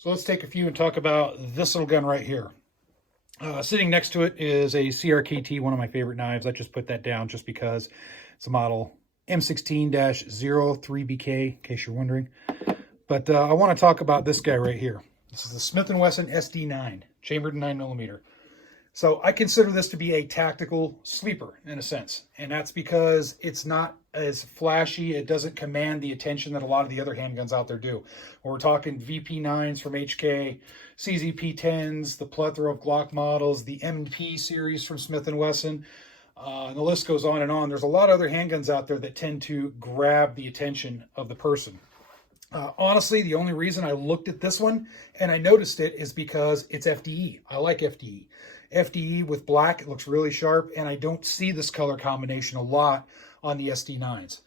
So let's take a few and talk about this little gun right here. Sitting next to it is a CRKT, one of my favorite knives. I just put that down just because it's a model M16-03BK, in case you're wondering. But I want to talk about this guy right here. This is the Smith & Wesson SD9, chambered in 9mm. So I consider this to be a tactical sleeper in a sense, and that's because it's not as flashy. It doesn't command the attention that a lot of the other handguns out there do. We're talking VP9s from HK, CZP10s, the plethora of Glock models, the MP series from Smith & Wesson, and the list goes on and on. There's a lot of other handguns out there that tend to grab the attention of the person. Honestly, the only reason I looked at this one and I noticed it is because it's FDE. I like FDE. FDE with black, it looks really sharp, and I don't see this color combination a lot on the SD9s.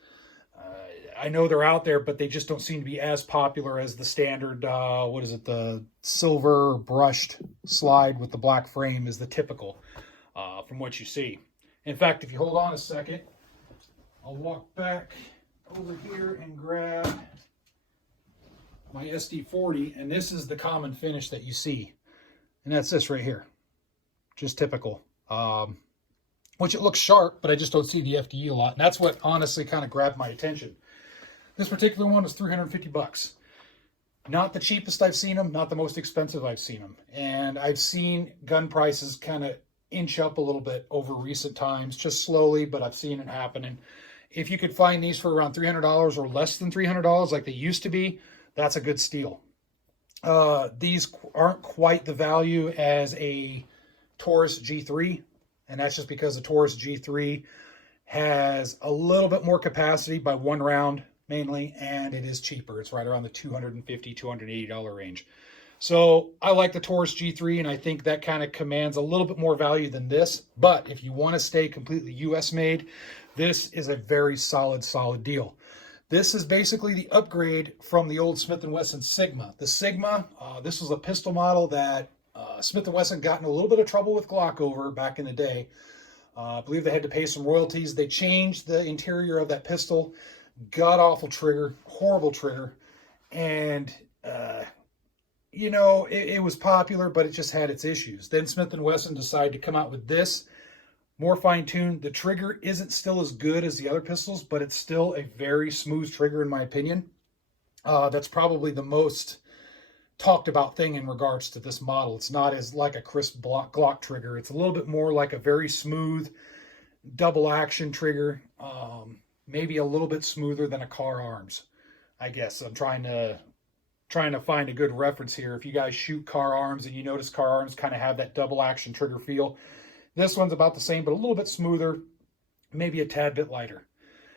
I know they're out there, but they just don't seem to be as popular as the standard, the silver brushed slide with the black frame is the typical from what you see. In fact, if you hold on a second, I'll walk back over here and grab my SD40, and this is the common finish that you see. And that's this right here. Just typical. Which it looks sharp, but I just don't see the FDE a lot. And that's what honestly kind of grabbed my attention. This particular one is $350. Not the cheapest I've seen them, not the most expensive I've seen them. And I've seen gun prices kind of inch up a little bit over recent times, just slowly, but I've seen it happening. If you could find these for around $300 or less than $300 like they used to be, that's a good steal. These aren't quite the value as a Taurus G3, and that's just because the Taurus G3 has a little bit more capacity by one round mainly, and it is cheaper. It's right around the $250, $280 range. So I like the Taurus G3, and I think that kind of commands a little bit more value than this. But if you want to stay completely US made, this is a very solid deal. This is basically the upgrade from the old Smith & Wesson Sigma. The Sigma, this was a pistol model that Smith & Wesson got in a little bit of trouble with Glock over back in the day. I believe they had to pay some royalties. They changed the interior of that pistol. God-awful trigger, horrible trigger. And, it was popular, but it just had its issues. Then Smith & Wesson decided to come out with this. More fine-tuned. The trigger isn't still as good as the other pistols, but it's still a very smooth trigger in my opinion. That's probably the most talked about thing in regards to this model. It's not as like a crisp Glock trigger. It's a little bit more like a very smooth double action trigger. Maybe a little bit smoother than a Car Arms, I guess. I'm trying to find a good reference here. If you guys shoot Car Arms and you notice Car Arms kind of have that double action trigger feel, this one's about the same, but a little bit smoother, maybe a tad bit lighter.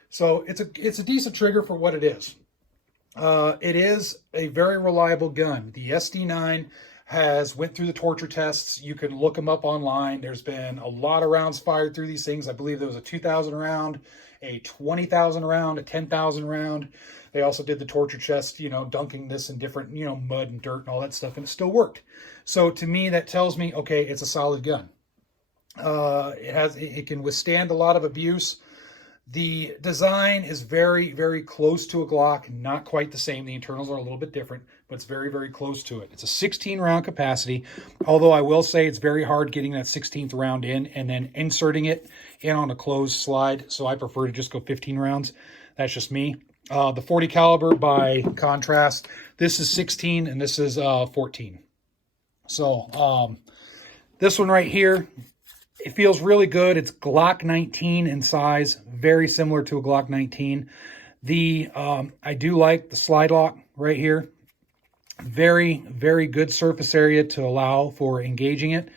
So it's a decent trigger for what it is. It is a very reliable gun. The SD9 went through the torture tests. You can look them up online. There's been a lot of rounds fired through these things. I believe there was a 2,000 round, a 20,000 round, a 10,000 round. They also did the torture test, dunking this in different, mud and dirt and all that stuff, and it still worked. So to me, that tells me, okay, it's a solid gun. It can withstand a lot of abuse. The design is very, very close to a Glock, not quite the same. The internals are a little bit different, but it's very, very close to it. It's a 16 round capacity, although I will say it's very hard getting that 16th round in and then inserting it in on a closed slide. So I prefer to just go 15 rounds. That's just me. The 40 caliber, by contrast, this is 16 and this is 14. So this one right here, it feels really good. It's Glock 19 in size, very similar to a Glock 19. I do like the slide lock right here. Very, very good surface area to allow for engaging it.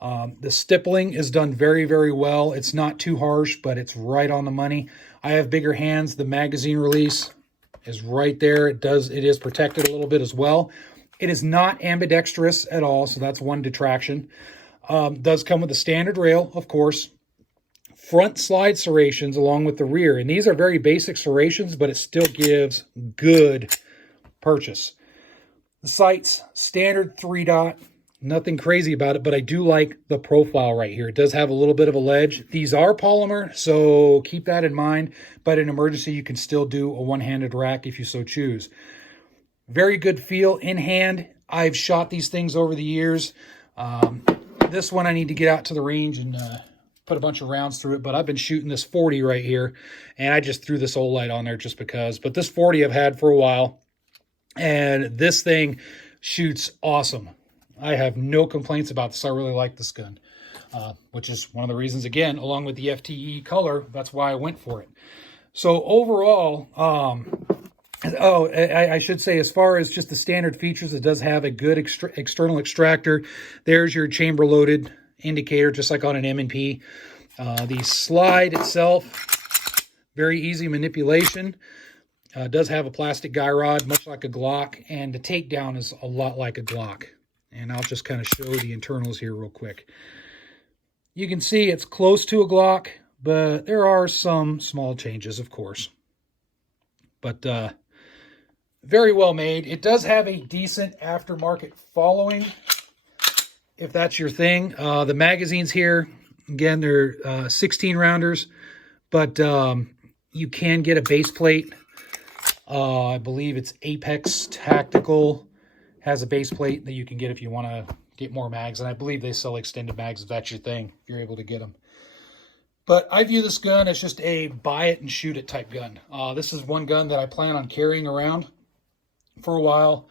The stippling is done very, very well. It's not too harsh, but it's right on the money. I have bigger hands. The magazine release is right there. It is protected a little bit as well. It is not ambidextrous at all, so that's one detraction. Does come with a standard rail, of course. Front slide serrations along with the rear. And these are very basic serrations, but it still gives good purchase. The sights, standard 3-dot. Nothing crazy about it, but I do like the profile right here. It does have a little bit of a ledge. These are polymer, so keep that in mind. But in emergency, you can still do a one-handed rack if you so choose. Very good feel in hand. I've shot these things over the years. This one I need to get out to the range and put a bunch of rounds through it, but I've been shooting this 40 right here, and I just threw this Olight on there just because. But this 40 I've had for a while, and this thing shoots awesome. I have no complaints about this. I really like this gun, which is one of the reasons, again, along with the FTE color, that's why I went for it. So overall, I should say, as far as just the standard features, it does have a good external extractor. There's your chamber loaded indicator, just like on an M&P. The slide itself, very easy manipulation. Does have a plastic guy rod, much like a Glock, and the takedown is a lot like a Glock. And I'll just kind of show the internals here real quick. You can see it's close to a Glock, but there are some small changes, of course. But very well made. It does have a decent aftermarket following, if that's your thing. The magazines here, again, they're 16 rounders, but you can get a base plate. I believe it's Apex Tactical has a base plate that you can get if you want to get more mags, and I believe they sell extended mags if that's your thing, if you're able to get them. But I view this gun as just a buy it and shoot it type gun. This is one gun that I plan on carrying around for a while.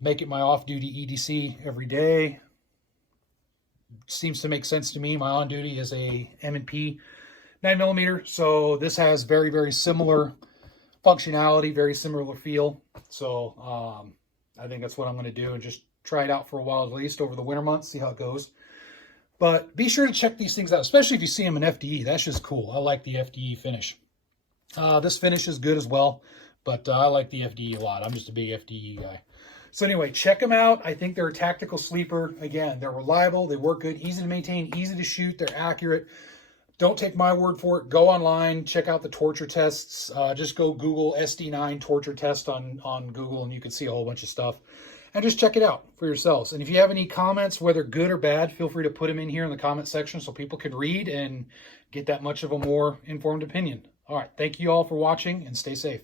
Make it my off-duty EDC every day. Seems to make sense to me. My on-duty is a M&P 9mm, so this has very, very similar functionality, very similar feel. So I think that's what I'm going to do, and just try it out for a while at least over the winter months, see how it goes. But be sure to check these things out, especially if you see them in FDE. That's just cool. I like the FDE finish. This finish is good as well, but I like the FDE a lot. I'm just a big FDE guy. So anyway, check them out. I think they're a tactical sleeper. Again, they're reliable. They work good, easy to maintain, easy to shoot. They're accurate. Don't take my word for it. Go online, check out the torture tests. Just go Google SD9 torture test on Google, and you can see a whole bunch of stuff. And just check it out for yourselves. And if you have any comments, whether good or bad, feel free to put them in here in the comment section so people can read and get that much of a more informed opinion. All right, thank you all for watching, and stay safe.